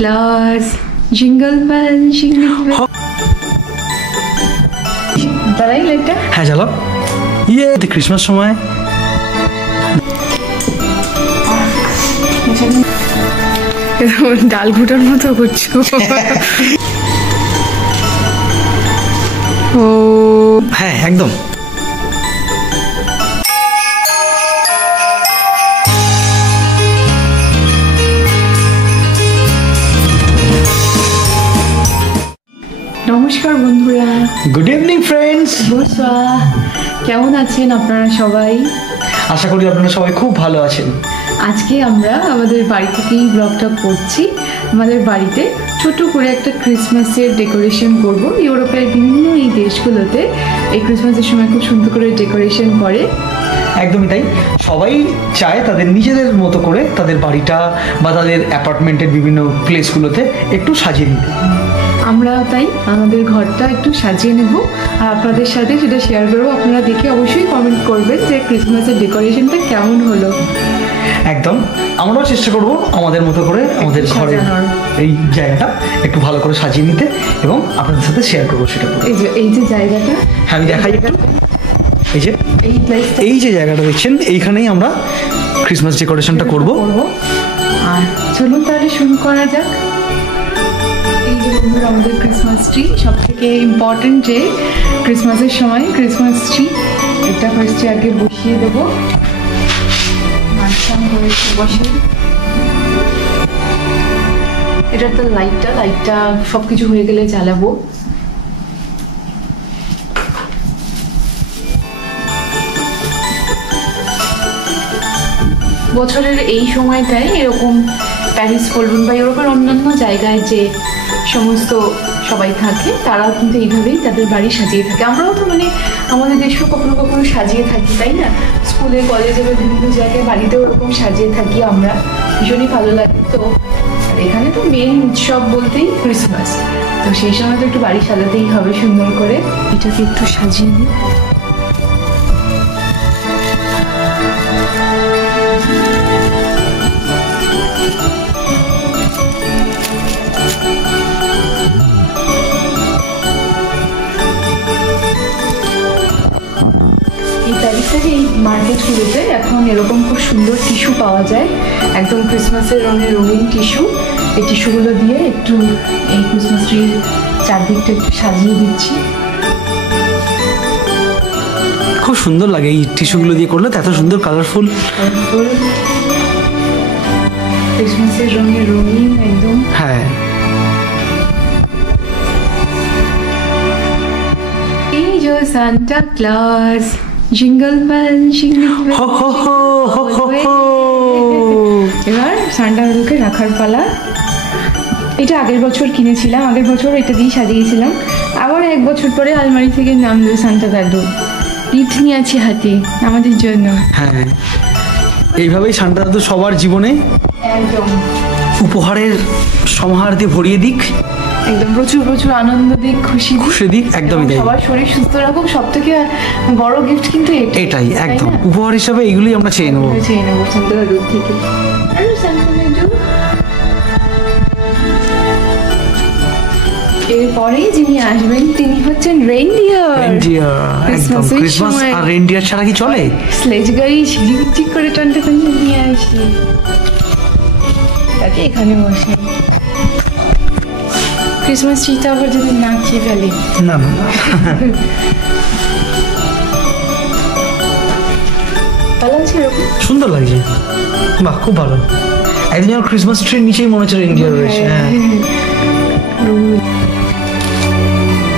Claus, jingle bell, jingle bell. জ্বালাই লাইটটা? হ্যাঁ জ্বালাও। ক্রিসমাস সময় ডাল ঘুটার মতো করছো। ও হ্যাঁ একদম। নমস্কার বন্ধুরা, গুড ইভিনিং ফ্রেন্ডস। কেমন আছেন আপনারা সবাই? আশা করি আপনারা সবাই খুব ভালো আছেন। আজকে আমরা আমাদের বাড়ি থেকেই ব্লগটা করছি। আমাদের বাড়িতে ছোট করে একটা ক্রিসমাসের ডেকোরেশন করব। ইউরোপের বিভিন্ন এই দেশগুলোতে এই ক্রিসমাসের সময় খুব সুন্দর করে ডেকোরেশন করে। একদমই তাই, সবাই চায় তাদের নিজেদের মতো করে তাদের বাড়িটা বা তাদের অ্যাপার্টমেন্টের বিভিন্ন প্লেসগুলোতে একটু সাজিয়ে নিতে। আমরা তাই আমাদের ঘরটা একটু সাজিয়ে নেব আর আপনাদের সাথে সেটা শেয়ার করবো। আপনারা দেখে অবশ্যই কমেন্ট করবেন যে ক্রিসমাসের ডেকোরেশনটা কেমন হলো। একদম, আমরাও চেষ্টা করব আমাদের মতো করে আমাদের ঘরের এই জায়গাটা একটু ভালো করে সাজিয়ে নিতে এবং আপনাদের সাথে শেয়ার করবো সেটা। এই যে জায়গাটা, হ্যাঁ আমি দেখাই একটু। এই যে জায়গাটা দেখছেন, এইখানেই আমরা ক্রিসমাস ডেকোরেশনটা করব। আর চলুন তাহলে শুরু করা যাক। এই যে বন্ধুরা আমাদের ক্রিসমাস ট্রি, সব থেকে ইম্পর্টেন্ট যে ক্রিসমাসের সময় ক্রিসমাস ট্রি, এটা ফার্স্টে আগে বসিয়ে দেবো। বসে এটা তো লাইটটা সব কিছু হয়ে গেলে জ্বালাবো। বছরের এই সময়টায় এরকম প্যারিস বলুন বা ইউরোপের অন্যান্য জায়গায় যে সমস্ত সবাই থাকে তারাও কিন্তু এইভাবেই তাদের বাড়ি সাজিয়ে থাকে। আমরাও তো মানে আমাদের দেশও কখনো কখনো সাজিয়ে থাকি, তাই না? স্কুলে কলেজে বা বিভিন্ন জায়গায় বাড়িতেও ওরকম সাজিয়ে থাকি আমরা, ভীষণই ভালো লাগে। তো এখানে তো মেন উৎসব বলতেই ক্রিসমাস, তো সেই সময় তো একটু বাড়ি সাজাতেই হবে সুন্দর করে। এটাকে একটু সাজিয়ে নিই। এই মার্কেটগুলোতে এখন এরকম খুব সুন্দর টিস্যু পাওয়া যায়, একদম ক্রিসমাসের রঙের রঙিন টিস্যু। এই টিস্যুগুলো দিয়ে একটু এই ক্রিসমাস ট্রির চারদিকটা একটু সাজিয়ে দিচ্ছি। খুব সুন্দর লাগে এই টিস্যুগুলো দিয়ে করলে, এত সুন্দর কালারফুল ক্রিসমাসের রঙের রঙিন একদম। হ্যাঁ, এই যে Santa Claus, jingle bell jingle bell, ho ho ho ho ho হো। এবার সান্টা বেলকে রাখার পালা। এটা আগের বছর কিনেছিলাম, আগের বছর এটা দিয়ে সাজিয়েছিলাম। আবার এক বছর পরে আলমারি থেকে নামলো সান্টা দাদু, গিফট নিয়ে আছে হাতে আমাদের জন্য। হ্যাঁ, এইভাবেই সান্টা দাদু সবার জীবনে একদম উপহারের সমাহার দিয়ে ভরিয়ে দিক, একদম প্রচুর প্রচুর আনন্দ দিক, খুশি দিক। একদমই তাই, সবার শরীর সুস্থ রাখুক। সব থেকে বড় গিফট কিন্তু এটাই, একদম উপহার হিসাবে এইগুলি আমরা চেয়ে নেবো সান্টা দাদুর থেকে। এরপরেই যিনি আসবেন তিনি হচ্ছেন রেইনডিয়ার। একদম, ক্রিসমাস আর রেইনডিয়ার ছাড়া কি চলে? স্লেজ গাড়ি ঝিকঝিক করে টানতে টানতে নিয়ে আসি, তাকে এখানে বসে। ক্রিসমাস ট্রিটা আবার যদি না খেয়ে ফেলে। না না, ভালো আছে, এরকম সুন্দর লাগছে। বাহ, খুব ভালো। একদিন যেন ক্রিসমাস ট্রির নিচেই মনে হচ্ছে রেইনডিয়ার রয়েছে। হ্যাঁ,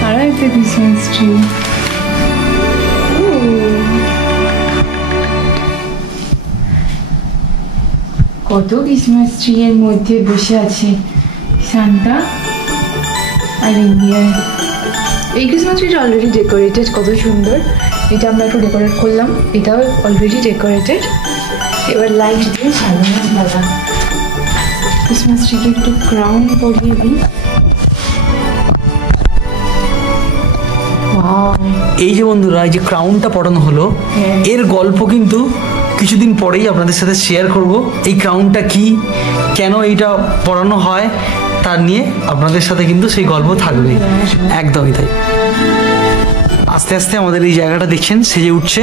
আর একটা ক্রিসমাস ট্রি। কত ক্রিসমাস ট্রি এর মধ্যে বসে আছে সান্টা আর রেইনডিয়ার। এই ক্রিসমাস ট্রিটা অলরেডি ডেকোরেটেড, কত সুন্দর। এটা আমরা একটু ডেকোরেট করলাম, এটাও অলরেডি ডেকোরেটেড। এবার লাইট দিয়ে সাজানো ভালো। ক্রিসমাস ট্রিকে একটু ক্রাউন পরিয়ে দিই। এই যে বন্ধুরা, এই যে ক্রাউনটা পড়ানো হলো, এর গল্প কিন্তু কিছুদিন পরেই আপনাদের সাথে শেয়ার করব এই ক্রাউনটা কি, কেন এইটা পরানো হয়, তার নিয়ে আপনাদের সাথে কিন্তু সেই গল্প থাকবে। একদমই তাই। আস্তে আস্তে আমাদের এই জায়গাটা দেখছেন সেজে উঠছে।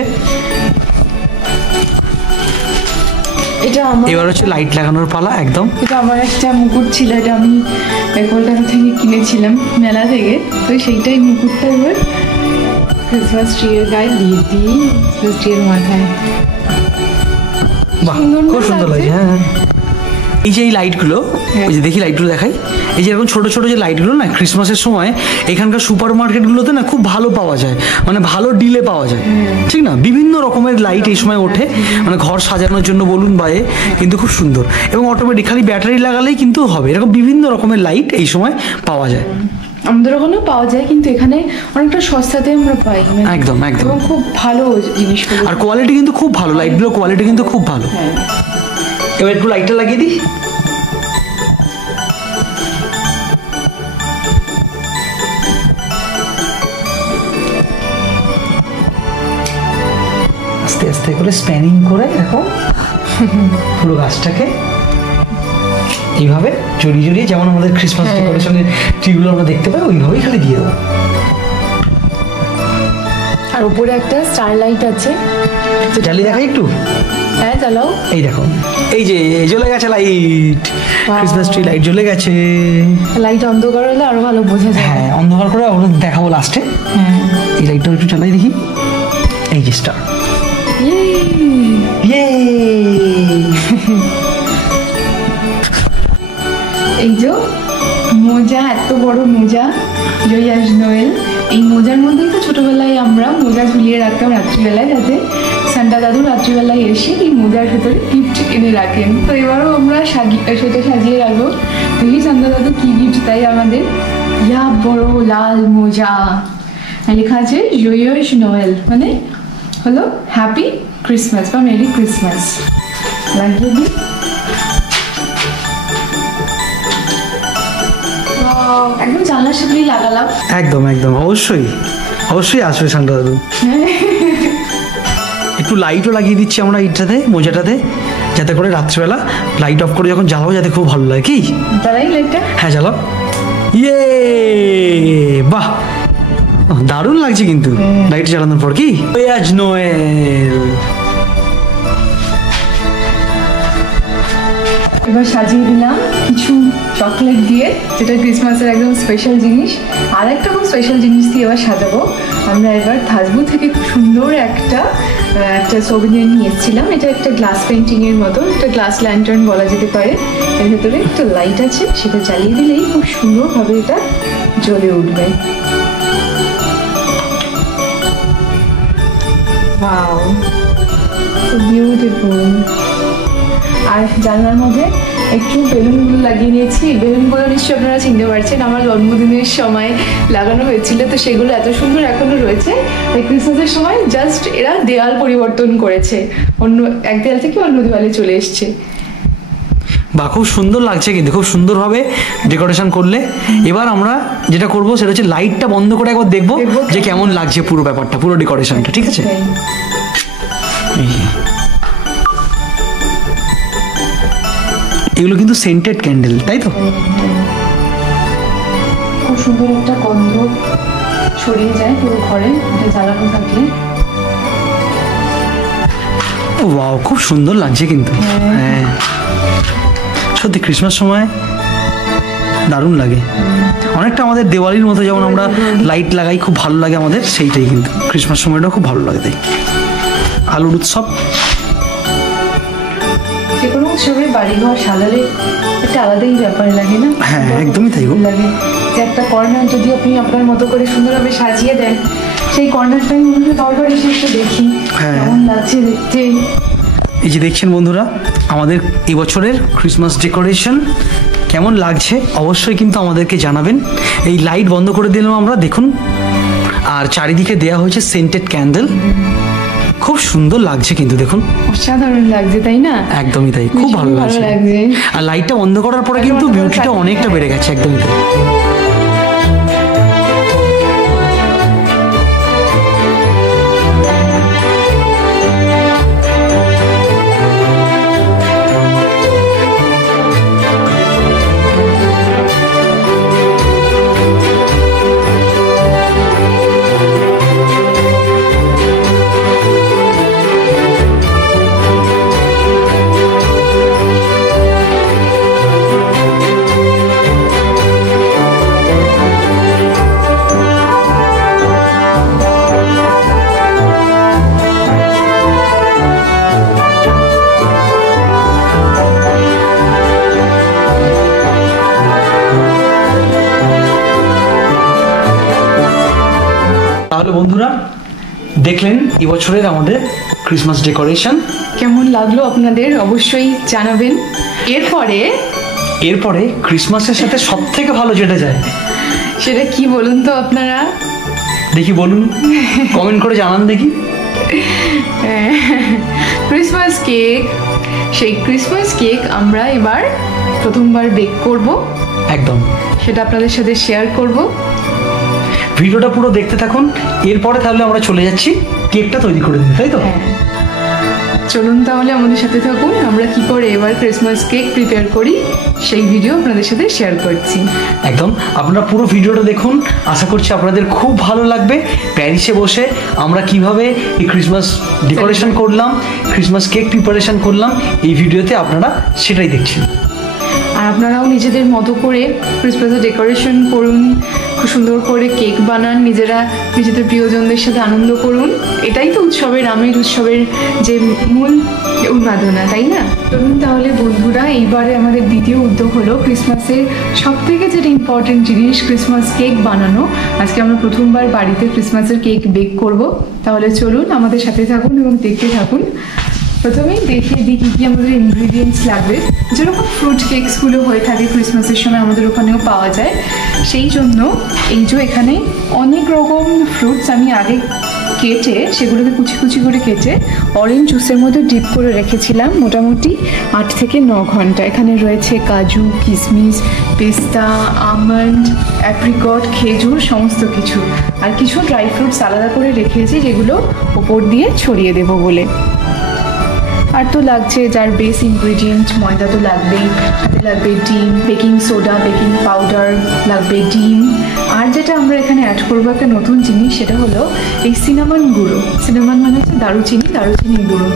এবার হচ্ছে লাইট লাগানোর পালা। একদম এটা আমার একটা মুকুট ছিল, এটা আমি কলকাতা থেকে কিনেছিলাম মেলা থেকে, তো সেইটাই মুকুটটা এবার ক্রিসমাস ট্রি এর গায়ে দিয়ে দিই, ক্রিসমাস ট্রি এর মাথায়। বাহ, খুব সুন্দর লাগছে। হ্যাঁ, এই যে এই লাইটগুলো, ওই যে দেখি লাইটগুলো দেখাই, এই যে এরকম ছোট ছোট যে লাইটগুলো না ক্রিসমাসের সময় এখানকার সুপার মার্কেটগুলোতে না খুব ভালো পাওয়া যায়, মানে ভালো ডিলে পাওয়া যায়, ঠিক না? বিভিন্ন রকমের লাইট এই সময় ওঠে, মানে ঘর সাজানোর জন্য বলুন বা কিন্তু খুব সুন্দর, এবং অটোমেটিক খালি ব্যাটারি লাগালেই কিন্তু হবে। এরকম বিভিন্ন রকমের লাইট এই সময় পাওয়া যায়। আমাদের ওখানেও পাওয়া যায়, কিন্তু এখানে অনেকটা সস্তাতে আমরা পাই। একদম একদম, এবং খুব ভালো জিনিসগুলো, আর কোয়ালিটি কিন্তু খুব ভালো, লাইটগুলো কোয়ালিটি কিন্তু খুব ভালো। এবার একটু লাইটটা লাগিয়ে দিই। আস্তে আস্তে করে স্প্যানিং করে এখন পুরো গাছটাকে এইভাবে জড়িয়ে জড়িয়ে, যেমন আমাদের ক্রিসমাস ডেকোরেশনের ট্রিগুলো আমরা দেখতে পাই, ওইভাবেই খালি দিয়ে দেবো। আর উপরে একটা স্টার লাইট আছে, জ্বালিয়ে দেখাই একটু। হ্যাঁ চালাও। এই দেখো, এই যে জ্বলে গেছে লাইট, ক্রিসমাস ট্রি লাইট জ্বলে গেছে। লাইট অন্ধকার হলে আরো ভালো বোঝা যায়। হ্যাঁ, অন্ধকার করে আমরা দেখাবো লাস্টে। হ্যাঁ, এই লাইটটা একটু চালাই দেখি। এই যে স্টার, এই যে মোজা, এত বড় মোজা, জয়াস নোয়েল। এই মোজার মধ্যেই তো ছোটবেলায় আমরা মোজা ঝুলিয়ে রাখতাম রাত্রিবেলায়, যাতে সান্টা দাদু রাত্রিবেলায় এসে এই মোজার ভেতরে গিফট এনে রাখেন। তো এবারও আমরা সেটা সাজিয়ে রাখবো। দেখি সান্টা দাদু কি গিফট তাই আমাদের। ইয়া বড় লাল মোজা, লেখা আছে জয়াস নোয়েল, মানে হলো হ্যাপি ক্রিসমাস বা মেরি ক্রিসমাস। লাগিয়ে দিই। একদম জানলার সামনেই লাগালাম। একদম একদম, অবশ্যই অবশ্যই আসবে সান্টা দাদু। একটু লাইটও লাগিয়ে দিচ্ছি আমরা এইটাতে, মোজাটাতে, যাতে করে রাত্রিবেলা লাইট অফ করে যখন জ্বালাবো যাতে খুব ভালো লাগে। কি জ্বালাই লাইটটা? হ্যাঁ জ্বালাও। ইয়ে, বাহ, দারুণ লাগছে কিন্তু লাইট জ্বালানোর পর। কি আজ নোয়েল। এবার সাজিয়ে দিলাম কিছু চকলেট দিয়ে, যেটা ক্রিসমাসের একদম স্পেশাল জিনিস। আর একটা খুব স্পেশাল জিনিস দিয়ে এবার সাজাবো। আমরা এবার থাজবু থেকে খুব সুন্দর একটা সৌভিনিয়ার নিয়ে এসেছিলাম। এটা একটা গ্লাস পেন্টিং এর মতো, একটা গ্লাস ল্যান্টার্ন বলা যেতে পারে। এর ভেতরে একটা লাইট আছে, সেটা জ্বালিয়ে দিলেই খুব সুন্দরভাবে এটা জ্বলে উঠবে। Wow, so beautiful. আর জানলার মধ্যে একটু বেলুনগুলো লাগিয়ে নিয়েছি। বেলুনগুলো নিশ্চয়ই আপনারা চিনতে পারছেন, আমার জন্মদিনের সময় লাগানো হয়েছিল, তো সেগুলো এত সুন্দর এখনো রয়েছে। তাই ক্রিসমাসের সময় জাস্ট এরা দেওয়াল পরিবর্তন করেছে, অন্য এক দেওয়াল থেকে অন্য দেওয়ালে চলে এসছে। বা খুব সুন্দর লাগছে কিন্তু, খুব সুন্দরভাবে ডেকোরেশন করলে। এবার আমরা যেটা করবো সেটা হচ্ছে লাইটটা বন্ধ করে একবার দেখবো যে কেমন লাগছে পুরো ব্যাপারটা, পুরো ডেকোরেশনটা। ঠিক আছে, এগুলো কিন্তু সেন্টেড ক্যান্ডেল, তাই তো? খুব সুন্দর একটা গন্ধ ছড়িয়ে যায় পুরো ঘরে এটা জ্বালানো থাকলে। ওয়াও, খুব সুন্দর লাগছে কিন্তু। হ্যাঁ, সত্যি ক্রিসমাস সময় দারুণ লাগে। অনেকটা আমাদের দেওয়ালির মতো যেমন আমরা লাইট লাগাই, খুব ভালো লাগে আমাদের, সেইটাই কিন্তু ক্রিসমাস সময়টা খুব ভালো লাগে। তাই আলোর উৎসব, যে কোনো উৎসবে বাড়িঘর সাজালে একটা আলাদাই ব্যাপার লাগে না? হ্যাঁ, একদমই তাই লাগে। যে একটা কর্নার যদি আপনি আপনার মতো করে সুন্দরভাবে সাজিয়ে দেন, সেই কর্নারটা আমি মনে হয় দরবার এসে একটু দেখি কেমন লাগছে দেখতে। এই যে দেখছেন বন্ধুরা, আমাদের এই বছরের ক্রিসমাস ডেকোরেশন কেমন লাগছে অবশ্যই কিন্তু আমাদেরকে জানাবেন। এই লাইট বন্ধ করে দিলাম আমরা, দেখুন, আর চারিদিকে দেয়া হয়েছে সেন্টেড ক্যান্ডেল। খুব সুন্দর লাগছে কিন্তু, দেখুন, অসাধারণ লাগছে, তাই না? একদমই তাই, খুব ভালো লাগছে। আর লাইটটা বন্ধ করার পরে কিন্তু বিউটিটা অনেকটা বেড়ে গেছে। একদমই তাই। তাহলে বন্ধুরা দেখলেন এবছরের আমাদের ক্রিসমাস ডেকোরেশন। কেমন লাগলো আপনাদের অবশ্যই জানাবেন। এরপরে ক্রিসমাসের সাথে সব থেকে ভালো যেটা যায় সেটা কি বলুন তো আপনারা? দেখি বলুন, কমেন্ট করে জানান দেখি। Christmas cake. সেই ক্রিসমাস কেক আমরা এবার প্রথমবার বেক করব, একদম সেটা আপনাদের সাথে শেয়ার করব। ভিডিওটা পুরো দেখতে থাকুন। এরপরে তাহলে আমরা চলে যাচ্ছি কেকটা তৈরি করে দিতে, তাই তো? চলুন তাহলে আমাদের সাথে থাকুন, আমরা কি করে এবার ক্রিসমাস কেক প্রিপেয়ার করি সেই ভিডিও আপনাদের সাথে শেয়ার করছি। একদম, আপনারা পুরো ভিডিওটা দেখুন, আশা করছি আপনাদের খুব ভালো লাগবে। প্যারিসে বসে আমরা কিভাবে এই ক্রিসমাস ডেকোরেশন করলাম, ক্রিসমাস কেক প্রিপারেশন করলাম, এই ভিডিওতে আপনারা সেটাই দেখছেন। আর আপনারাও নিজেদের মতো করে ক্রিসমাসের ডেকোরেশন করুন, খুব সুন্দর করে কেক বানান, নিজেদের প্রিয়জনদের সাথে আনন্দ করুন। এটাই তো উৎসবের আমেজ, উৎসবের যে মূল উন্মাদনা, তাই না? চলুন তাহলে বন্ধুরা, এইবারে আমাদের দ্বিতীয় উদ্যোগ হলো ক্রিসমাসের সব থেকে যেটা ইম্পর্টেন্ট জিনিস, ক্রিসমাস কেক বানানো। আজকে আমরা প্রথমবার বাড়িতে ক্রিসমাসের কেক বেক করব। তাহলে চলুন আমাদের সাথে থাকুন এবং দেখতে থাকুন। প্রথমেই দেখিয়ে দিই কী কী আমাদের ইনগ্রিডিয়েন্টস লাগবে। যেরকম ফ্রুট কেকসগুলো হয়ে থাকে ক্রিসমাসের সময়, আমাদের ওখানেও পাওয়া যায়। সেই জন্য এই যে এখানে অনেক রকম ফ্রুটস আমি আগে কেটে, সেগুলোকে কুচি কুচি করে কেটে অরেঞ্জ জুসের মধ্যে ডিপ করে রেখেছিলাম মোটামুটি 8 থেকে 9 ঘন্টা। এখানে রয়েছে কাজু, কিশমিশ, পেস্তা, আমন্ড, অ্যাপ্রিকট, খেজুর, সমস্ত কিছু। আর কিছু ড্রাই ফ্রুটস আলাদা করে রেখেছি, যেগুলো ওপর দিয়ে ছড়িয়ে দেবো বলে। আর তো লাগছে যার বেস ইনগ্রিডিয়েন্ট, ময়দা তো লাগবেই, সাথে লাগবে ডিম, বেকিং সোডা, বেকিং পাউডার, লাগবে ডিম। আর যেটা আমরা এখানে অ্যাড করবো একটা নতুন জিনিস, সেটা হলো এই সিনামন গুঁড়ো। সিনামন মানে হচ্ছে দারুচিনি গুঁড়ো,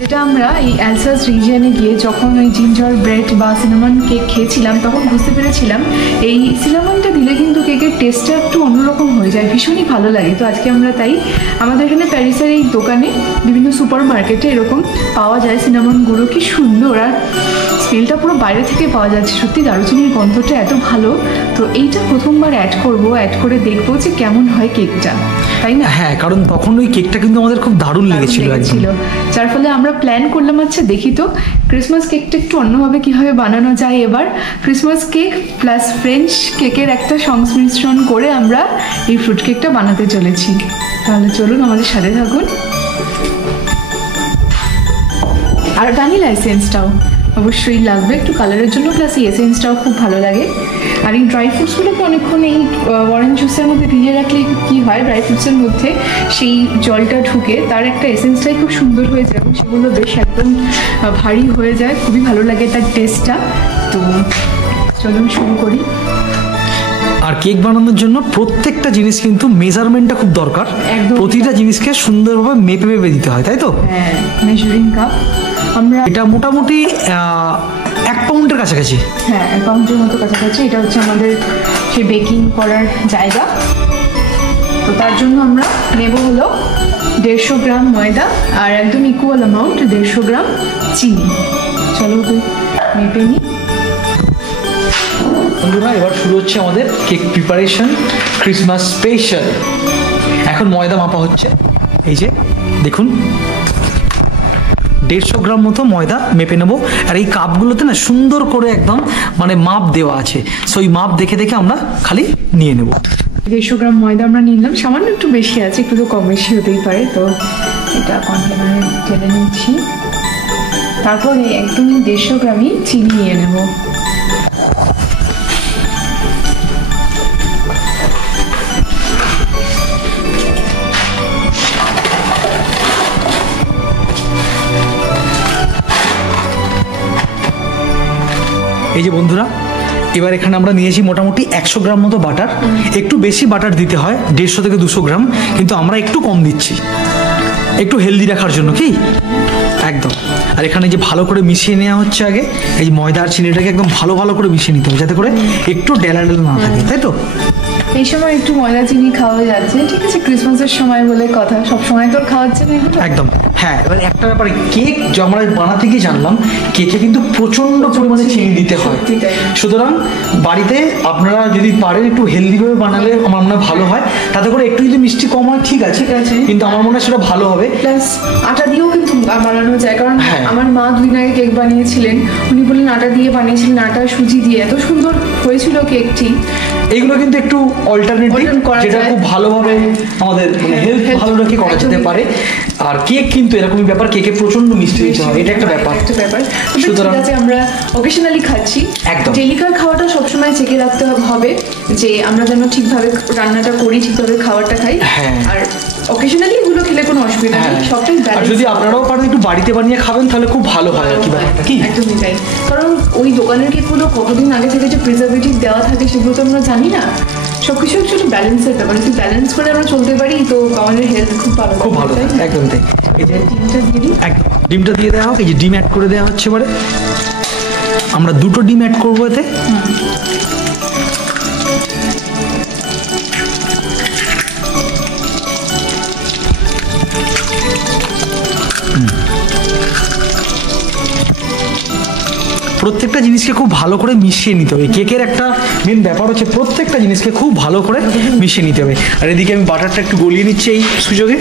যেটা আমরা এই অ্যালসাস রিজিয়নে গিয়ে যখন ওই জিঞ্জার ব্রেড বা সিনামন কেক খেয়েছিলাম, তখন বুঝতে পেরেছিলাম এই সিনামনটা দিলে কিন্তু কেকের টেস্টটা একটু অন্যরকম হয়ে যায়, ভীষণই ভালো লাগে। তো আজকে আমরা তাই আমাদের এখানে প্যারিসের এই দোকানে, বিভিন্ন সুপার মার্কেটে এরকম পাওয়া যায় সিনামন গুঁড়ো। কি সুন্দর, আর স্মেলটা পুরো বাইরে থেকে পাওয়া যাচ্ছে। সত্যি দারুচিনির গন্ধটা এত ভালো। তো এইটা প্রথমবার অ্যাড করে দেখবো যে কেমন হয় কেকটা, তাই না? হ্যাঁ, কারণ তখন ওই কেকটা কিন্তু আমাদের খুব দারুণ লেগেছিল, যার ফলে আমরা প্ল্যান করলাম, আচ্ছা দেখি তো ক্রিসমাস কেকটা একটু অন্যভাবে কিভাবে বানানো যায়। এবার ক্রিসমাস কেক প্লাস ফ্রেঞ্চ কেকের একটা সংমিশ্রণ করে আমরা এই ফ্রুট কেকটা বানাতে চলেছি। তাহলে চলুন আমাদের সাথে থাকুন। আর ভ্যানিলা এসেন্সটাও অবশ্যই লাগবে একটু কালারের জন্য, প্লাস এই এসেন্সটাও খুব ভালো লাগে। আর এই ড্রাই ফ্রুটসগুলোকে অনেকক্ষণ এই অরেঞ্জ জুসের মধ্যে ভিজিয়ে রাখলে কী হয়, ড্রাই ফ্রুটসের মধ্যে সেই জলটা ঢুকে তার একটা এসেন্সটাই খুব সুন্দর হয়ে যায় এবং সেগুলো বেশ একদম ভারী হয়ে যায়, খুবই ভালো লাগে তার টেস্টটা। তো চলুন শুরু করি। আর কেক বানানোর জন্য প্রত্যেকটা জিনিস কিন্তু মেজারমেন্টটা খুব দরকার, প্রতিটা জিনিসকে সুন্দরভাবে মেপে দিতে হয়, তাই তো? হ্যাঁ, মেজারিং কাপ আমরা এটা মোটামুটি 1 পাউন্ডের কাছাকাছি। হ্যাঁ, 1 পাউন্ডের মতো কাছাকাছি। এটা হচ্ছে আমাদের সেই বেকিং করার জায়গা। তো তার জন্য আমরা নেব হলো 150 গ্রাম ময়দা আর একদম ইকুয়াল অ্যামাউন্ট 150 গ্রাম চিনি। চলো মেপে নিই। বন্ধুরা, এবার শুরু হচ্ছে আমাদের কেক প্রিপারেশন, ক্রিসমাস স্পেশাল। এখন ময়দা মাপা হচ্ছে, এই যে দেখুন 150 গ্রাম মতো ময়দা মেপে নেবো। আর এই কাপগুলোতে না সুন্দর করে একদম মানে মাপ দেওয়া আছে, সো ওই মাপ দেখে আমরা খালি নিয়ে নেব। 150 গ্রাম ময়দা আমরা নিলাম, সামান্য একটু বেশি আছে, একটু তো কম বেশি হতেই পারে। তো এটা কন্টেনারে ঢেলে নিচ্ছি। তারপর একদমই 150 গ্রামই চিনি নিয়ে নেব। এই যে বন্ধুরা, এবার এখানে আমরা নিয়েছি মোটামুটি 100 গ্রাম মতো বাটার। একটু বেশি বাটার দিতে হয়, 150 থেকে 200 গ্রাম, কিন্তু আমরা একটু কম দিচ্ছি, একটু হেলদি রাখার জন্য। কি একদম। আর এখানে যে ভালো করে মিশিয়ে নেওয়া হচ্ছে আগে, এই ময়দা আর চিনিটাকে একদম ভালো করে মিশিয়ে নিতে হবে, যাতে করে একটু ডেলা না থাকে, তাই তো? এই সময় একটু ময়দা চিনি খাওয়া যাচ্ছে, ঠিক আছে, ক্রিসমাসের সময় বলে কথা, সব সময় তো খাওয়াচ্ছে না এগুলো। একদম। হ্যাঁ, এবার একটা ব্যাপারে কেক আমরা বানাতে গিয়ে জানলাম কেকে কিন্তু প্রচন্ড পরিমাণে চিনি দিতে হয়। সুতরাং বাড়িতে আপনারা যদি পারেন একটু হেলদিভাবে বানালে আমার মনে হয় ভালো হয়। তাতে করে একটু যদি মিষ্টি কম হয় ঠিক আছে, কিন্তু আমার মনে হয় সেটা ভালো হবে। প্লাস আটা দিয়েও কিন্তু বানানো যায়, কারণ আমার মা 2 দিন আগে কেক বানিয়েছিলেন, উনি বললেন আটা দিয়ে বানিয়েছিলেন, আটা সুজি দিয়ে, এত সুন্দর হয়েছিল কেকটি। এগুলো কিন্তু একটু অল্টারনেটিভ, যেটা খুব ভালোভাবে আমাদের হেলথ ভালো রেখে করা যেতে পারে। আর কেক কিন্তু এরকমই ব্যাপার, কেকে প্রচন্ড মিষ্টি দিতে হয়, এটা একটা ব্যাপার। সুতরাং আমরা অকেশনালি খাচ্ছি, একদম ডেলিকার খাওয়াটা সবসময় চেকে রাখতে হবে যে আমরা যেন ঠিকভাবে রান্নাটা করি, ঠিকভাবে খাবারটা খাই। আর অকেশনালি এগুলো খেলে কোনো অসুবিধা নেই, সবটাই ব্যালেন্স। আর যদি আপনারাও পারেন একটু বাড়িতে বানিয়ে খাবেন তাহলে খুব ভালো হয় আর কি ব্যাপারটা কি। একদমই তাই, কারণ ওই দোকানের কেকগুলো কতদিন আগে থেকে যে প্রিজারভেটিভ দেওয়া থাকে সেগুলো তো আমরা জানি না। সবকিছু একটু ব্যালেন্সের ব্যাপার, যদি ব্যালেন্স করে আমরা চলতে পারি তো আমাদের হেলথ খুব ভালো, খুব ভালো। একদম তাই। এই যে ডিমটা দিয়ে দিই, ডিমটা দিয়ে দেওয়া হোক। এই যে ডিম অ্যাড করে দেওয়া হচ্ছে, এবারে আমরা 2টো ডিম অ্যাড করবো এতে। প্রত্যেকটা জিনিসকে খুব ভালো করে মিশিয়ে নিতে হবে। কেকের একটা মেন ব্যাপার হচ্ছে প্রত্যেকটা জিনিসকে খুব ভালো করে মিশিয়ে নিতে হবে। আর এদিকে আমি বাটারটা একটু গলিয়ে নিচ্ছি এই সুযোগে।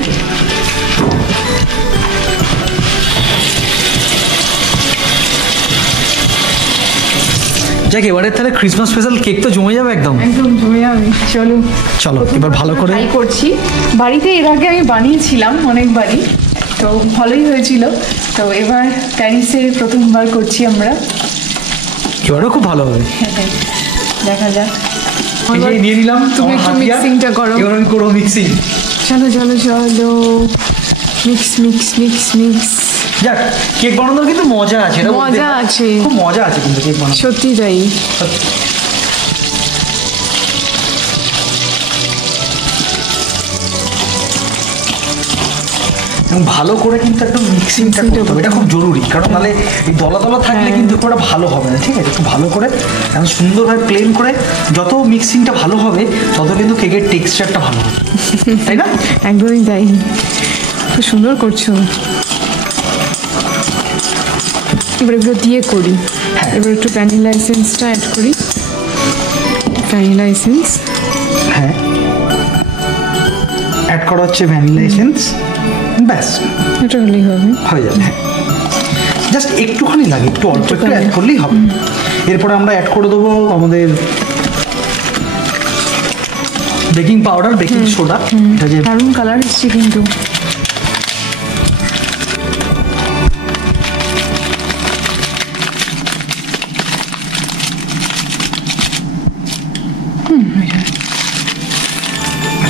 যাক, এবারে তাহলে ক্রিসমাস স্পেশাল কেক তো জমে যাবে, একদম একদম জমে যাবে। চলো এবার ভালো করে ট্রাই করছি। বাড়িতে এর আগে আমি বানিয়েছিলাম অনেকবারই, তো ভালোই হয়েছিল। তো এবার প্যারিসে প্রথমবার করছি আমরা, এবারও খুব ভালো হবে। দেখা যাক। নিয়ে নিলাম, তুমি একটু মিক্সিংটা করো। এবার আমি করবো মিক্সিং। চলো মিক্স মিক্স মিক্স মিক্স। যাক, কেক বানানোর কিন্তু মজা আছে, মজা আছে, খুব মজা আছে কিন্তু কেক বানানো, সত্যি তাই। ভালো করে কিন্তু একটু মিক্সিংটা করতে হবে, এটা খুব জরুরি, কারণ নাহলে এই দলা দলা থাকলে কিন্তু ওটা ভালো হবে না। ঠিক আছে, একটু ভালো করে এখন সুন্দরভাবে প্লেন করে যত মিক্সিংটা ভালো হবে তত কিন্তু কেকের টেক্সচারটা ভালো হবে, তাই না? একদমই তাই, খুব সুন্দর করছো। এবার এগুলো দিয়ে করি। এবার একটু ভ্যানিলা এসেন্সটা অ্যাড করি, ভ্যানিলা এসেন্স। হ্যাঁ, অ্যাড করা হচ্ছে ভ্যানিলা এসেন্স, ব্যাস এটা হলেই হবে, হয়ে যাবে। জাস্ট একটুখানি লাগে, একটু অল্প একটু অ্যাড করলেই হবে। এরপরে আমরা অ্যাড করে দেবো আমাদের বেকিং পাউডার, বেকিং সোডা। এটা যে দারুণ কালার এসছে কিন্তু।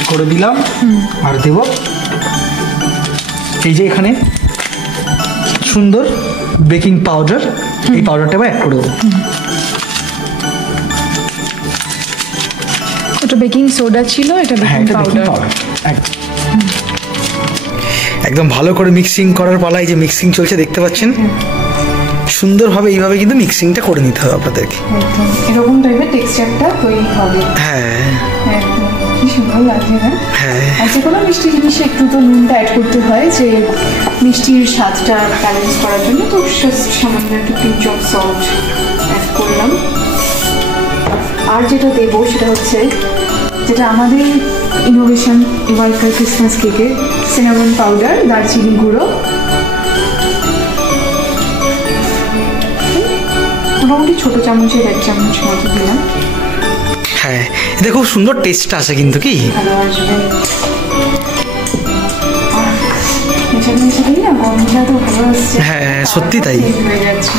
করে দিলাম। আর দেব এই যে এখানে সুন্দর বেকিং পাউডার, এই পাউডারটা অ্যাড করে দেবো। ওটা বেকিং সোডা ছিল, এটা বেকিং পাউডার। একদম ভালো করে মিক্সিং করার পালায়, যে মিক্সিং চলছে দেখতে পাচ্ছেন, সুন্দরভাবে এইভাবে কিন্তু মিক্সিংটা করে নিতে হবে আপনাদেরকে। এরকম টাইপের টেক্সচারটা তৈরি হবে। হ্যাঁ, একদম কি সুন্দর লাগছে না? হ্যাঁ। আর যে কোনো মিষ্টি জিনিসে একটু তো নুনটা অ্যাড করতে হয়, যে মিষ্টির স্বাদটা ব্যালেন্স করার জন্য। তো সামান্য একটু পিঞ্চ অফ সল্ট অ্যাড করলাম। আর যেটা দেবো সেটা হচ্ছে, যেটা আমাদের ইনোভেশন এবারকার ক্রিসমাস কেকে, সিনামন পাউডার, দারচিনি গুঁড়ো, মোটামুটি ছোটো চামচের 1 চামচ মতো দিলাম। হ্যাঁ, এটা খুব সুন্দর টেস্ট আসে কিন্তু, কি ভালো আসবে। মেশাতে মেশাতেই না গন্ধটা তো ভালো আসছে। হ্যাঁ, সত্যি তাই। হয়ে যাচ্ছে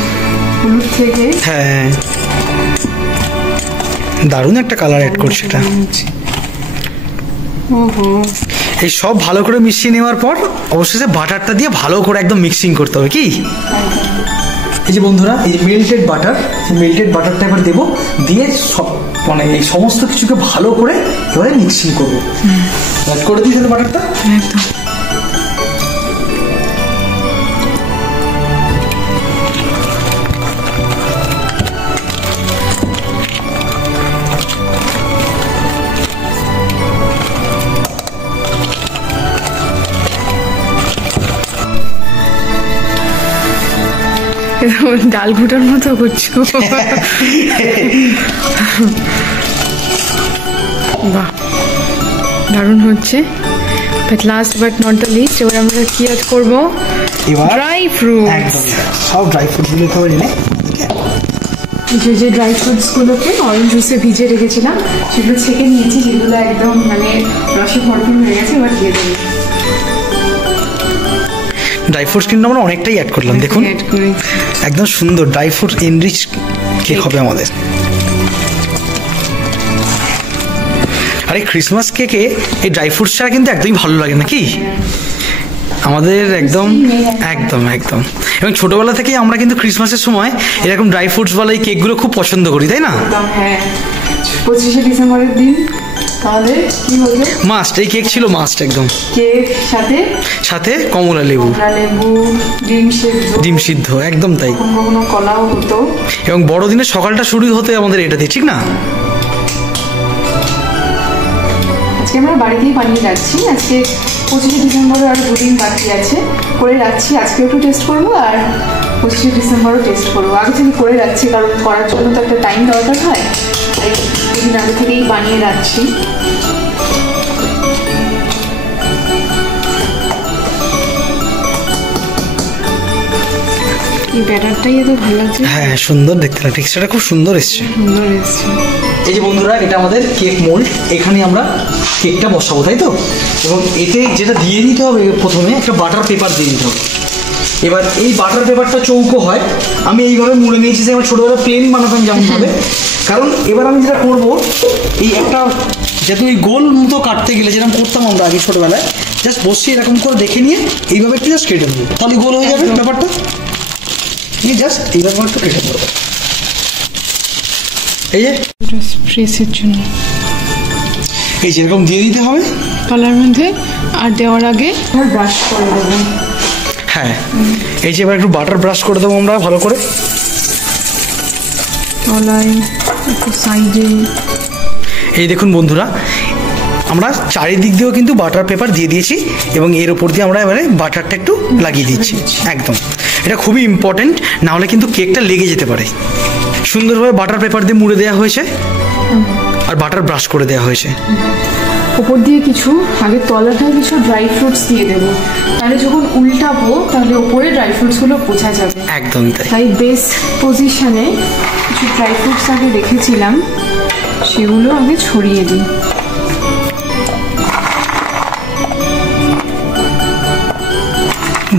হলুদ থেকে। হ্যাঁ, দারুণ একটা কালার অ্যাড করছে এটা। এই সব ভালো করে মিশিয়ে নেওয়ার পর অবশেষে বাটারটা দিয়ে ভালো করে একদম মিক্সিং করতে হবে, কি? এই যে বন্ধুরা, এই যে মেল্টেড বাটার, মেল্টেড বাটারটা এবার দেবো, দিয়ে সব মানে এই সমস্ত কিছুকে ভালো করে এবারে মিক্সিং করবো। অ্যাড করে দিই তাহলে বাটারটা। একদম ডাল ঘুটার মতো করছো। বাহ, দারুণ হচ্ছে। But last but not the least, এবার আমরা কি অ্যাড করবো? এবার ড্রাই ফ্রুট। একদম সব ড্রাই ফ্রুটগুলো করে এনে যে ড্রাই ফ্রুটসগুলোকে অরেঞ্জ জুসে ভিজে রেখেছিলাম সেগুলো ছেঁকে নিয়েছি, যেগুলো একদম মানে রসে ভরপুর হয়ে গেছে। এবার দিয়ে দেবো ড্রাই ফ্রুটস, কিন্তু আমরা অনেকটাই অ্যাড করলাম। দেখুন অ্যাড করে একদম সুন্দর ড্রাই ফ্রুট এনরিচ কেক হবে আমাদের। আর এই ক্রিসমাস কেকে এই ড্রাই ফ্রুটস ছাড়া কিন্তু একদমই ভালো লাগে নাকি আমাদের? একদম একদম একদম। এবং ছোটবেলা থেকেই আমরা কিন্তু ক্রিসমাসের সময় এরকম ড্রাই ফ্রুটস ওয়ালা এই কেকগুলো খুব পছন্দ করি, তাই না? হ্যাঁ, 25শে ডিসেম্বরের দিন তাহলে কি হলো? মাস্ট, এই কেক ছিল মাস্ট একদম। কেক সাথে সাথে কমলা লেবু, ডিম সিদ্ধ, একদম তাই। কোনো কলাও হতো। এবং বড়দিনের সকালটা শুরু হতে আমাদের এটা দিয়ে, ঠিক না? আজকে আমরা বাড়িতেই বানিয়ে রাখছি। আজকে 25শে ডিসেম্বরে আর 2 দিন বাকি আছে, করে রাখছি। আজকে একটু টেস্ট করবো আর 25শে ডিসেম্বরও টেস্ট করবো। আগে থেকে করে রাখছি, কারণ করার জন্য তো একটা টাইম দরকার হয়, তাই 2 দিন আগে থেকেই বানিয়ে রাখছি। এই ব্যাটারটাই এত ভালো লাগছে। হ্যাঁ, সুন্দর দেখতে লাগে, টেক্সচারটা খুব সুন্দর এসছে। সুন্দর এসছে। এই যে বন্ধুরা, এটা আমাদের কেক মোল্ড। এখানে আমরা কেকটা বসাবো, তাই তো? এবং এতে যেটা দিয়ে দিতে হবে, প্রথমে একটা বাটার পেপার দিয়ে দিতে হবে। এবার এই বাটার পেপারটা চৌকো হয়, আমি এইভাবে মুড়ে নিয়েছি যে আমার ছোটোবেলা প্লেন বানাতাম যেমন হবে। কারণ এবার আমি যেটা করবো, এই একটা যেহেতু এই গোল মতো কাটতে গেলে যেরকম করতাম আমরা আগে ছোটোবেলায়, জাস্ট বসিয়ে এরকম করে দেখে নিয়ে এইভাবে একটু জাস্ট কেটে দেবো, তাহলে গোল হয়ে যাবে ব্যাপারটা। জাস্ট এইভাবে একটু কেটে দেবো। এই যে স্প্রেসের জন্য এই যেরকম দিয়ে দিতে হবে কালার মধ্যে, আর দেওয়ার আগে ব্রাশ করে দেবো। হ্যাঁ, এই যে এবার একটু বাটার ব্রাশ করে দেবো আমরা ভালো করে তলায়, একটু সাইডে। এই দেখুন বন্ধুরা, আমরা চারিদিক দিয়েও কিন্তু বাটার পেপার দিয়ে দিয়েছি, এবং এর ওপর দিয়ে আমরা এবারে বাটারটা একটু লাগিয়ে দিচ্ছি। একদম, এটা খুবই ইম্পর্টেন্ট, না হলে কিন্তু কেকটা লেগে যেতে পারে। সুন্দরভাবে বাটার পেপার দিয়ে মুড়ে দেওয়া হয়েছে, আর বাটার ব্রাশ করে দেওয়া হয়েছে। উপর দিয়ে কিছু আগে তলাটায় কিছু ড্রাই ফ্রুটস দিয়ে দেবো, তাহলে যখন উল্টাবো তাহলে উপরে ড্রাই ফ্রুটসগুলো বোঝা যাবে। একদমই তাই। তাই বেস পজিশনে কিছু ড্রাই ফ্রুটস আগে রেখেছিলাম, সেগুলো আগে ছড়িয়ে দিই।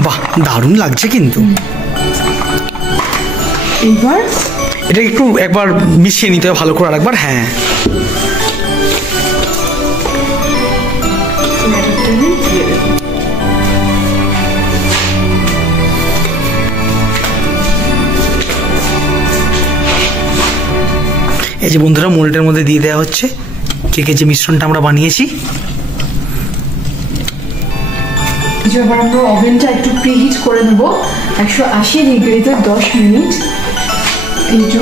বাহ, দারুণ লাগছে কিন্তু। এইবার এটা একটু একবার মিশিয়ে নিতে হবে ভালো করে, আরেকবার। হ্যাঁ, এই যে বন্ধুরা, মোল্ডের মধ্যে দিয়ে দেওয়া হচ্ছে কেকের যে মিশ্রণটা আমরা বানিয়েছি। এবার আমরা ওভেনটা একটু প্রিহিট করে নেব 180 ডিগ্রিতে 10 মিনিট। এই যে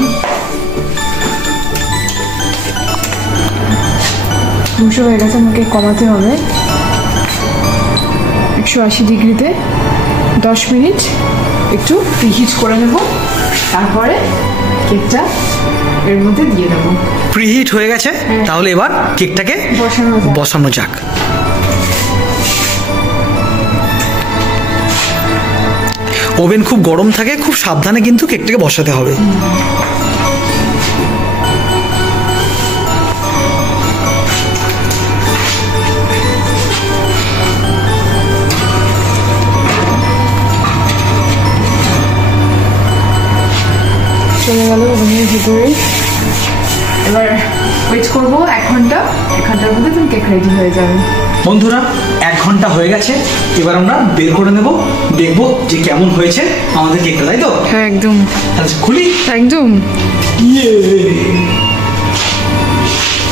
200 হয়ে গেছে, আমাকে কমাতে হবে। 180 ডিগ্রিতে 10 মিনিট একটু প্রিহিট করে নেব, তারপরে কেকটা এর মধ্যে দিয়ে দেবো। প্রিহিট হয়ে গেছে, তাহলে এবার কেকটাকে বসানো যাক। ওভেন খুব গরম থাকে, খুব সাবধানে কিন্তু কেকটাকে বসাতে হবে। চলে গেল ওভেনের ভিতরে। এবার ওয়েট করবো 1 ঘন্টা। 1 ঘন্টার মধ্যে তুমি কেক রেডি হয়ে যাবে। বন্ধুরা, 1 ঘন্টা হয়ে গেছে, এবার আমরা বের করে নেব, দেখবো যে কেমন হয়েছে আমাদের কেকটা, তাই তো? হ্যাঁ, একদম। আচ্ছা, খুলি। একদম।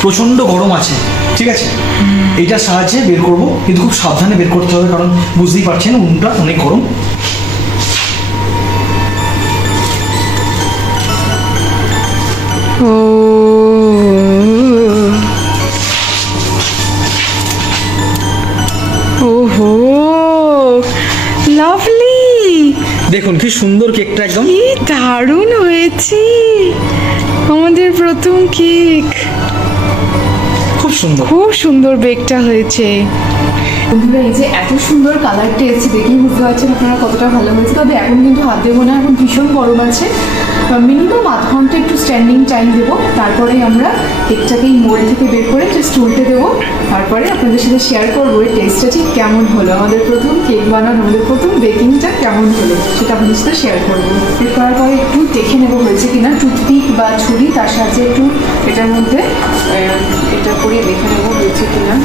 প্রচন্ড গরম আছে, ঠিক আছে? এইটার সাহায্যে বের করবো, কিন্তু খুব সাবধানে বের করতে হবে, কারণ বুঝতেই পারছেন উনুনটা অনেক গরম। ও ওহো, লাভলি। দেখুন কি সুন্দর কেকটা, একদম কি দারুণ হয়েছে আমাদের প্রথম কেক। খুব সুন্দর, খুব সুন্দর বেকটা হয়েছে। বন্ধুরা এই যে এত সুন্দর কালারটা এসেছে দেখেই বুঝতে পারছেন আপনারা কতটা ভালো হয়েছে। তবে এখন কিন্তু হাত দেবো না, এখন ভীষণ গরম আছে। মিনিমাম আধ ঘন্টা একটু স্ট্যান্ডিং টাইম দেবো, তারপরে আমরা কেকটাকে এই মোল্ড থেকে বের করে জাস্ট উল্টে দেবো। তারপরে আপনাদের সাথে শেয়ার করবো এর টেস্টটা ঠিক কেমন হলো, আমাদের প্রথম কেক বানানো, আমাদের প্রথম বেকিংটা কেমন হলো সেটা আপনাদের সাথে শেয়ার করবো। বের করার পরে একটু দেখে নেবো হয়েছে কিনা, টুথপিক বা ছুরি তার সাহায্যে একটু এটার মধ্যে এটা করে দেখে নেবো হয়েছে কিনা।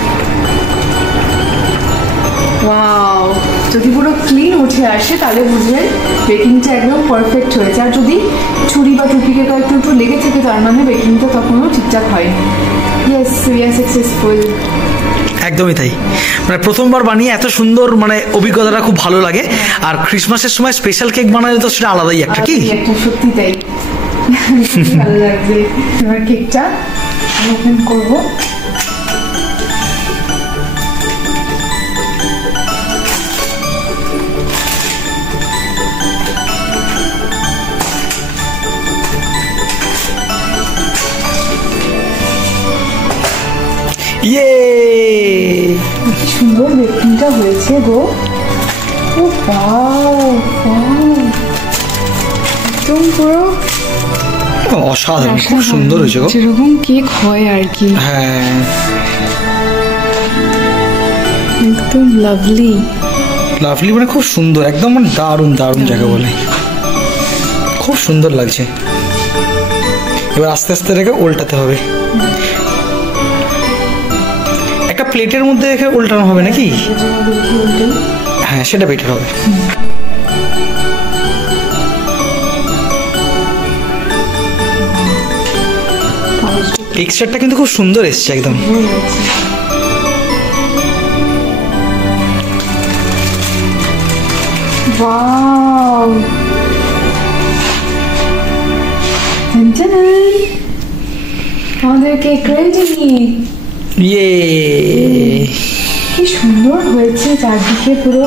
ওয়াও, যদি পুরো ক্লিন উঠে আসে তাহলে বুঝবেন বেকিংটা একদম পারফেক্ট হয়েছে। আর যদি ছুরি বা টুপিকে একটু একটু লেগে থাকে তার মানে বেকিংটা তখনও ঠিকঠাক হয়নি। Yes, we are successful. একদমই তাই, মানে প্রথমবার বানিয়ে এত সুন্দর, মানে অভিজ্ঞতাটা খুব ভালো লাগে। আর ক্রিসমাসের সময় স্পেশাল কেক বানালে তো সেটা আলাদাই একটা, কি একটা সত্যি তাই ভালো লাগবে। এবার কেকটা ওপেন করবো। ইয়ে, সুন্দর বেকিংটা হয়েছে গো। ও ওয়াও, একদম পুরো অসাধারণ, খুব সুন্দর হয়েছে গো, যেরকম কেক হয় আর কি। হ্যাঁ একদম লাভলি, লাভলি, মানে খুব সুন্দর, একদম মানে দারুণ দারুণ জায়গা বলে, খুব সুন্দর লাগছে। এবার আস্তে আস্তে রেখে উল্টাতে হবে, একটা প্লেটের মধ্যে রেখে উল্টানো হবে নাকি? হ্যাঁ, সেটা বেটার হবে। টেক্সচারটা কিন্তু খুব সুন্দর এসছে একদম। ওয়াও, আমাদের কেক রেডি। ইয়ে, কি সুন্দর হয়েছে চারদিকে পুরো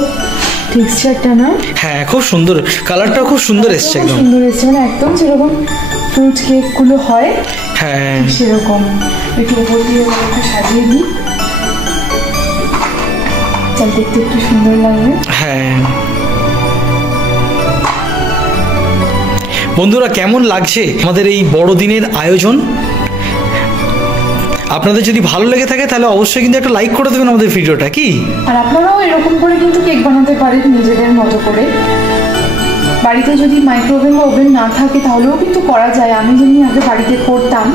টেক্সচারটা না? হ্যাঁ খুব সুন্দর, কালারটাও খুব সুন্দর এসছে একদম। সুন্দর এসছে, মানে একদম যেরকম ফ্রুট কেক গুলো হয় হ্যাঁ সেরকম। একটু উপর দিয়ে একটু সাজিয়ে দিই, তাহলে দেখতে একটু সুন্দর লাগবে। হ্যাঁ বন্ধুরা, কেমন লাগছে আমাদের এই বড়দিনের আয়োজন? আপনাদের যদি ভালো লেগে থাকে তাহলে অবশ্যই কিন্তু একটা লাইক করে দেবেন আমাদের ভিডিওটা, কি? আর আপনারাও এরকম করে কিন্তু কেক বানাতে পারেন নিজেদের মতো করে। বাড়িতে যদি মাইক্রোওভেন বা ওভেন না থাকে তাহলেও কিন্তু করা যায়। আমি যেমনি আগে বাড়িতে করতাম,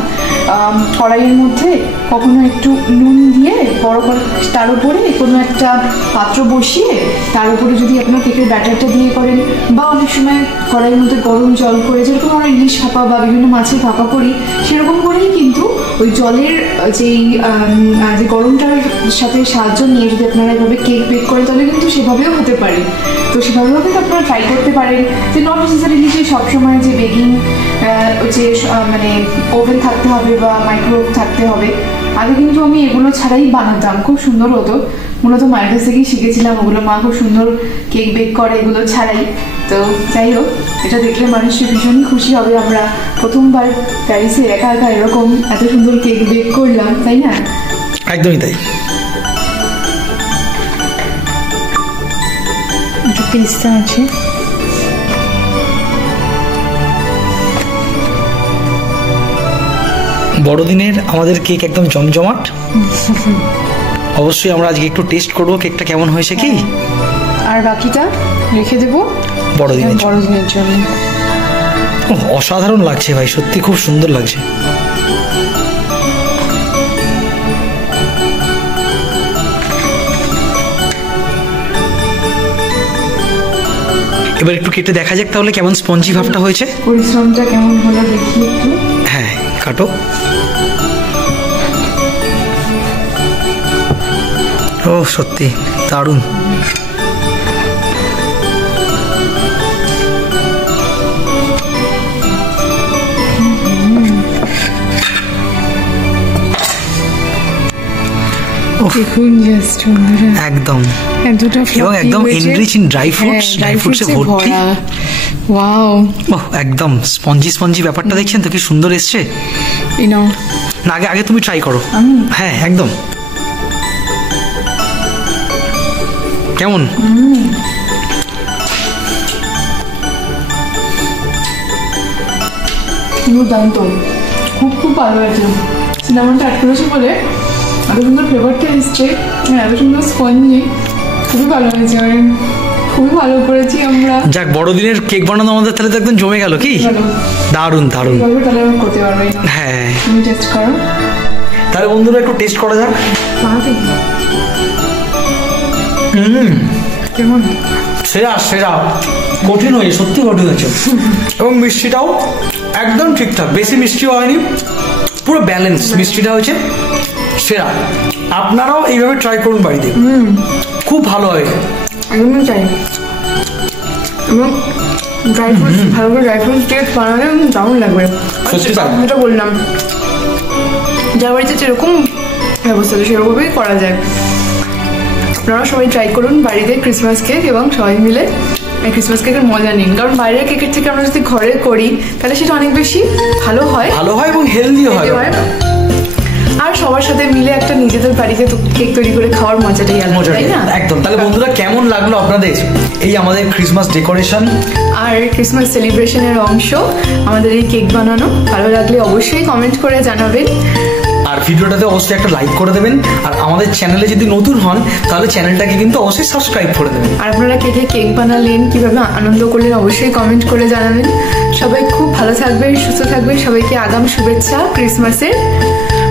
কড়াইয়ের মধ্যে কখনো একটু নুন দিয়ে বড় করে তার উপরে কোনো একটা পাত্র বসিয়ে তার উপরে যদি আপনার কেকের ব্যাটারটা দিয়ে করেন, বা অনেক সময় কড়াইয়ের মধ্যে গরম জল করে, যেরকম আমরা ইলিশ ভাপা বা বিভিন্ন মাছের ভাপা করি সেরকম করেই কিন্তু ওই জলের যেই যে গরমটার সাথে সাহায্য নিয়ে যদি আপনারা এভাবে কেক বেক করেন তাহলে কিন্তু সেভাবেও হতে পারে। তো সেভাবেও কিন্তু আপনারা ট্রাই করতে পারেন, যে নট নেসেসারিলি যে সবসময় যে বেকিং যে মানে ওভেন থাকতে হবে বা মাইক্রোওয়েভ থাকতে হবে। আগে কিন্তু আমি এগুলো ছাড়াই বানাতাম, খুব সুন্দর হতো। মূলত মায়ের কাছ থেকেই শিখেছিলাম ওগুলো, মা খুব সুন্দর কেক বেক করে এগুলো ছাড়াই। তো যাই হোক, এটা দেখলে মানুষের ভীষণই খুশি হবে। আমরা প্রথমবার প্যারিসে একা একা এরকম এত সুন্দর কেক বেক করলাম, তাই না? একদমই তাই। একটু পেস্তা আছে, বড়দিনের আমাদের কেক একদম জমজমাট। অবশ্যই আমরা আজকে একটু টেস্ট করবো কেকটা কেমন হয়েছে, কি? আর বাকিটা রেখে দেবো বড়দিনের জন্য। অসাধারণ লাগছে ভাই, সত্যি খুব সুন্দর লাগছে। এবার একটু কেটে দেখা যাক তাহলে কেমন স্পঞ্জি ভাবটা হয়েছে। পরিশ্রমটা কেমন হলো দেখি একটু। হ্যাঁ, কাটো। ও সত্যি দারুণ। উফ, দেখুন জাস্ট বন্ধুরা একদম এতটা এবং fluffy একদম হয়েছে। এনরিচ ইন ড্রাই ফ্রুটস, হ্যাঁ, ড্রাই ফ্রুটসে dry fruits ভর্তি। ভরা। ওয়াও ওহ, একদম স্পঞ্জি স্পঞ্জি ব্যাপারটা দেখছেন তো কি সুন্দর এসছে। এই নাও না, আগে আগে তুমি ট্রাই করো। হ্যাঁ একদম। কেমন? দুর্দান্ত, খুব খুব ভালো হয়েছে। সিনামনটা অ্যাড করেছি বলে এত সুন্দর ফ্লেভারটা এসছে, এত সুন্দর স্পঞ্জি, খুবই ভালো হয়েছে। মানে খুবই ভালো করেছি আমরা। যাক, বড়দিনের কেক বানানো আমাদের তাহলে তো একদম জমে গেল কি। ভালো দারুণ দারুণ। এভাবে তাহলে আমি করতে পারবো। হ্যাঁ, তুমি টেস্ট করো। তাহলে বন্ধুরা একটু টেস্ট করা যাক। বানাতে কেমন? সেরা সেরা, কঠিন হয়েছে, সত্যি কঠিন হয়েছে। এবং মিষ্টিটাও একদম ঠিকঠাক, বেশি মিষ্টিও হয়নি, পুরো ব্যালেন্স মিষ্টিটা হয়েছে সেরা। আপনারাও এইভাবে ট্রাই করুন বাড়িতে, খুব ভালো হয়। একদমই চাই। এবং ড্রাই ফ্রুটস, ভালো করে ড্রাই ফ্রুটস কেক বানালে দারুণ লাগবে। সত্যি তাই। আমি যেটা বললাম, যার বাড়িতে যেরকম ব্যবস্থা সেরকমই করা যায়। আপনারা সবাই ট্রাই করুন বাড়িতে ক্রিসমাস কেক, এবং সবাই মিলে এই ক্রিসমাস কেকের মজা নিন। কারণ বাইরের কেকের থেকে আমরা যদি ঘরে করি তাহলে সেটা অনেক বেশি ভালো হয়, ভালো হয় এবং হেলদিও হয়। আর সবার সাথে মিলে একটা নিজেদের বাড়িতে কেক তৈরি করে খাওয়ার মজাটাই আলাদা, মজা, তাই না? একদম। তাহলে বন্ধুরা, কেমন লাগলো আপনাদের এই আমাদের ক্রিসমাস ডেকোরেশন আর ক্রিসমাস সেলিব্রেশনের অংশ আমাদের এই কেক বানানো? ভালো লাগলে অবশ্যই কমেন্ট করে জানাবেন। আর ভিডিওটাতে অবশ্যই একটা লাইক করে দেবেন। আর আমাদের চ্যানেলে যদি নতুন হন তাহলে চ্যানেলটাকে কিন্তু অবশ্যই সাবস্ক্রাইব করে দেবেন। আর আপনারা কে কে কেক বানালেন, কিভাবে আনন্দ করলেন, অবশ্যই কমেন্ট করে জানাবেন। সবাই খুব ভালো থাকবেন, সুস্থ থাকবেন। সবাইকে আগাম শুভেচ্ছা ক্রিসমাসের।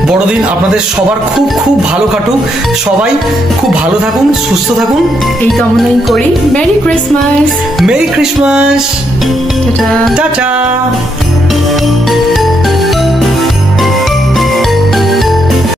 বড়দিন আপনাদের সবার খুব খুব ভালো কাটুক, সবাই খুব ভালো থাকুন, সুস্থ থাকুন, এই কামনাই করি। Merry Christmas. Merry Christmas, tata. Tata.